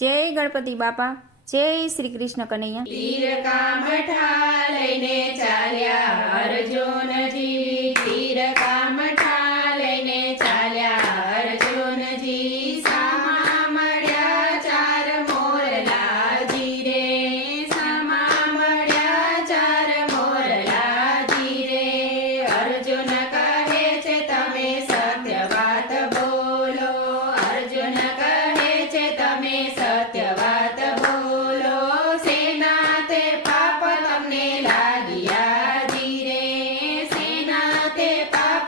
જય ગણપતિ બાપા જય શ્રી કૃષ્ણ કનૈયા. લઈને ચાલ્યા અર્જુનજી.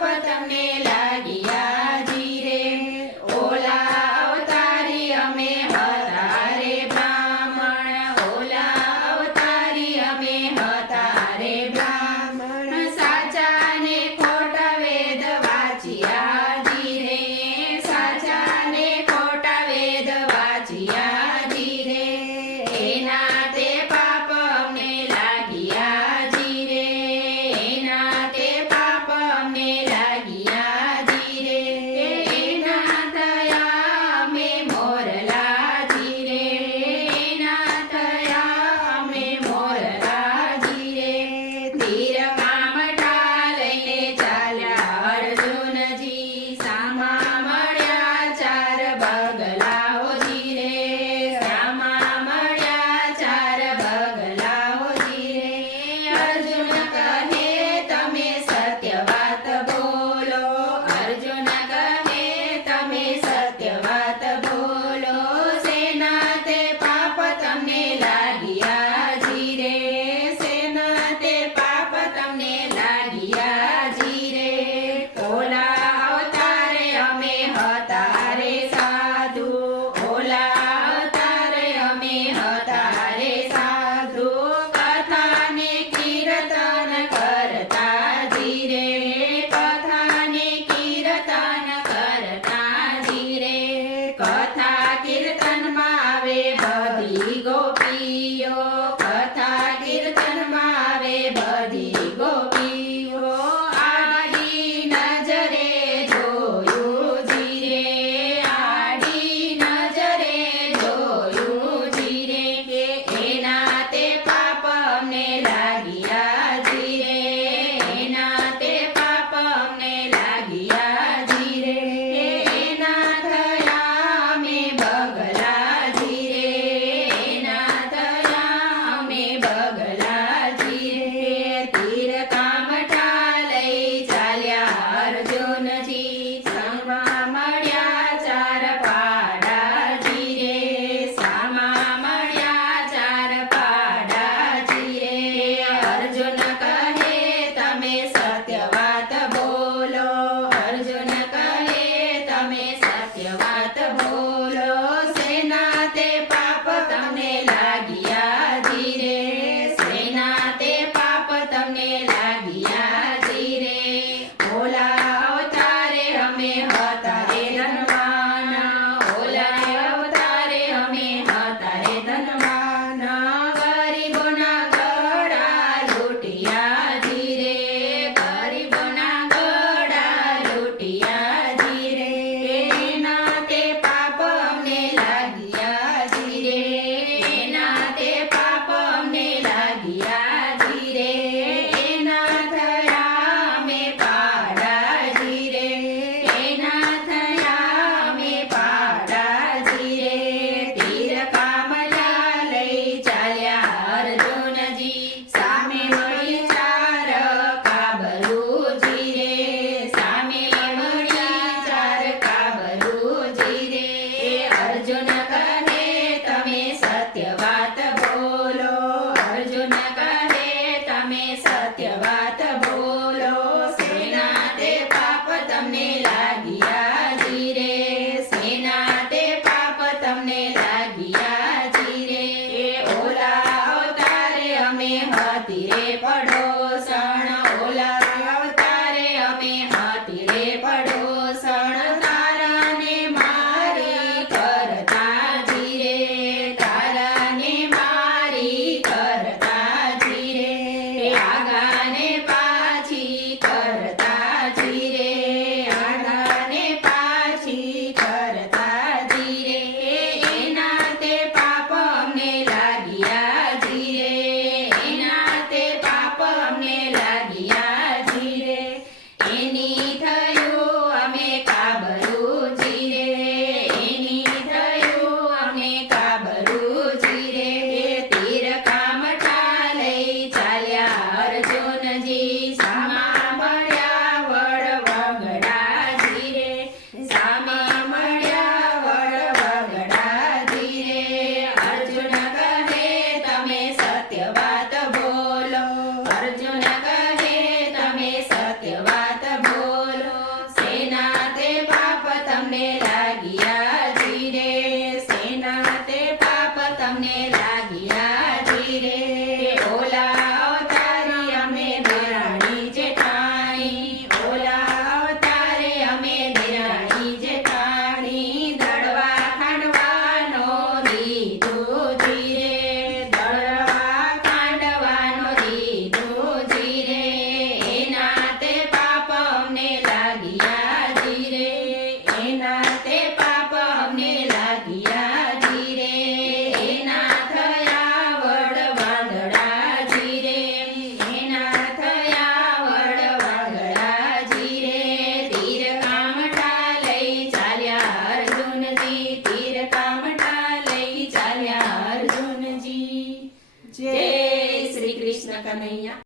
પાપ તમને તીરે પર నేల